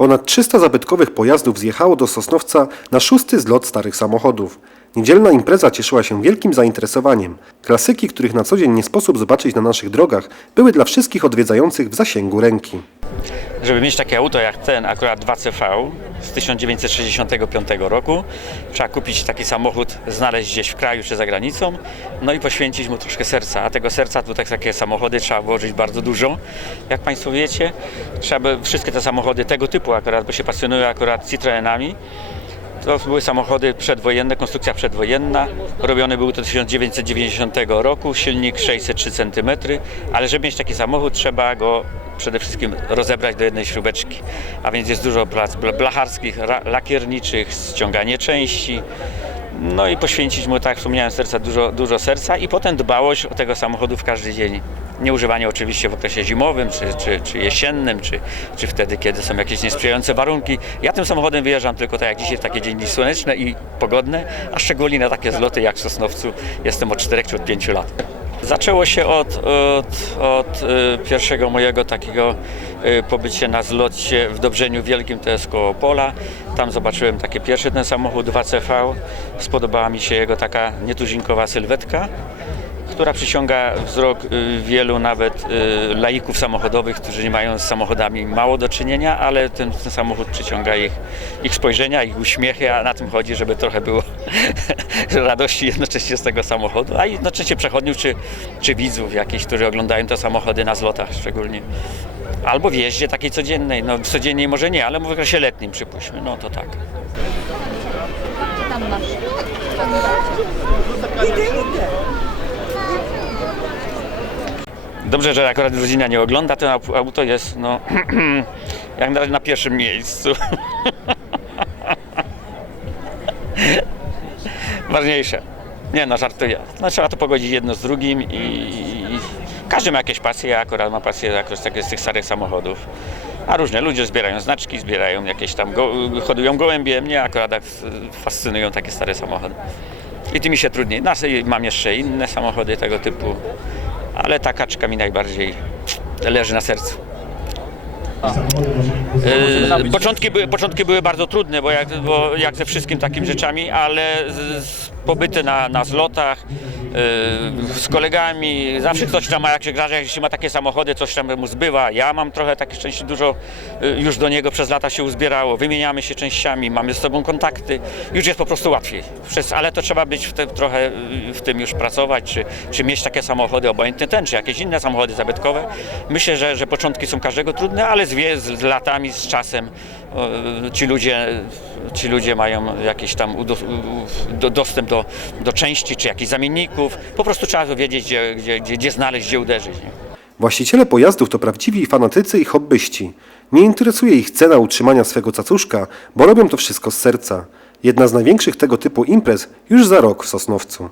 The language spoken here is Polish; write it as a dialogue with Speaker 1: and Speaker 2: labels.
Speaker 1: Ponad 300 zabytkowych pojazdów zjechało do Sosnowca na szósty zlot starych samochodów. Niedzielna impreza cieszyła się wielkim zainteresowaniem. Klasyki, których na co dzień nie sposób zobaczyć na naszych drogach, były dla wszystkich odwiedzających w zasięgu ręki.
Speaker 2: Żeby mieć takie auto jak ten, akurat 2CV z 1965 roku, trzeba kupić taki samochód, znaleźć gdzieś w kraju czy za granicą, no i poświęcić mu troszkę serca. A tego serca tutaj takie samochody trzeba włożyć bardzo dużo. Jak Państwo wiecie, trzeba by wszystkie te samochody tego typu akurat, bo się pasjonują akurat Citroenami, to były samochody przedwojenne, konstrukcja przedwojenna. Robione były to 1990 roku, silnik 603 cm, ale żeby mieć taki samochód, trzeba go przede wszystkim rozebrać do jednej śrubeczki. A więc jest dużo prac bla- blacharskich, lakierniczych, ściąganie części. No i poświęcić mu, tak wspomniałem, serca, dużo, dużo serca i potem dbałość o tego samochodu w każdy dzień. Nieużywanie oczywiście w okresie zimowym, czy, czy, czy jesiennym, czy, czy wtedy, kiedy są jakieś niesprzyjające warunki. Ja tym samochodem wyjeżdżam tylko tak jak dzisiaj, w takie dni słoneczne i pogodne, a szczególnie na takie zloty jak w Sosnowcu. Jestem od 4 czy od 5 lat. Zaczęło się od, od, od y, pierwszego mojego takiego y, pobycie na zlocie w Dobrzeniu Wielkim, to jest koło Pola. Tam zobaczyłem taki pierwszy ten samochód 2CV. Spodobała mi się jego taka nietuzinkowa sylwetka która przyciąga wzrok y, wielu nawet y, laików samochodowych, którzy nie mają z samochodami mało do czynienia, ale ten, ten samochód przyciąga ich, ich spojrzenia, ich uśmiechy, a na tym chodzi, żeby trochę było radości jednocześnie z tego samochodu, a jednocześnie przechodniów czy, czy widzów jakichś, którzy oglądają te samochody na zlotach szczególnie. Albo w jeździe takiej codziennej, no codziennej może nie, ale w okresie letnim przypuśćmy, no to tak. Dobrze, że akurat rodzina nie ogląda, to au- auto jest no, jak na, na pierwszym miejscu. Ważniejsze. Nie no, żartuję. No, trzeba to pogodzić jedno z drugim i, i każdy ma jakieś pasje, ja akurat ma pasję jakoś takie z tych starych samochodów. A różne ludzie zbierają znaczki, zbierają jakieś tam, go, hodują gołębie, mnie akurat tak fascynują takie stare samochody. I tymi się trudniej. Mam jeszcze inne samochody tego typu, ale ta kaczka mi najbardziej leży na sercu. Yy, początki, były, początki były bardzo trudne, bo jak, bo jak ze wszystkim takimi rzeczami, ale z, z pobyty na, na zlotach, yy, z kolegami, zawsze ktoś tam ma, jak się graże, jeśli ma takie samochody, coś tam mu zbywa. Ja mam trochę takie szczęście, dużo yy, już do niego przez lata się uzbierało, wymieniamy się częściami, mamy z sobą kontakty, już jest po prostu łatwiej. Przez, ale to trzeba być w te, trochę yy, w tym już pracować, czy, czy mieć takie samochody, obojętnie ten, czy jakieś inne samochody zabytkowe. Myślę, że, że początki są każdego trudne, ale z, z latami, z czasem ci ludzie, ci ludzie mają jakiś tam do, dostęp do, do części, czy jakichś zamienników. Po prostu trzeba wiedzieć, gdzie, gdzie, gdzie, znaleźć, gdzie uderzyć. Nie?
Speaker 1: Właściciele pojazdów to prawdziwi fanatycy i hobbyści. Nie interesuje ich cena utrzymania swego cacuszka, bo robią to wszystko z serca. Jedna z największych tego typu imprez już za rok w Sosnowcu.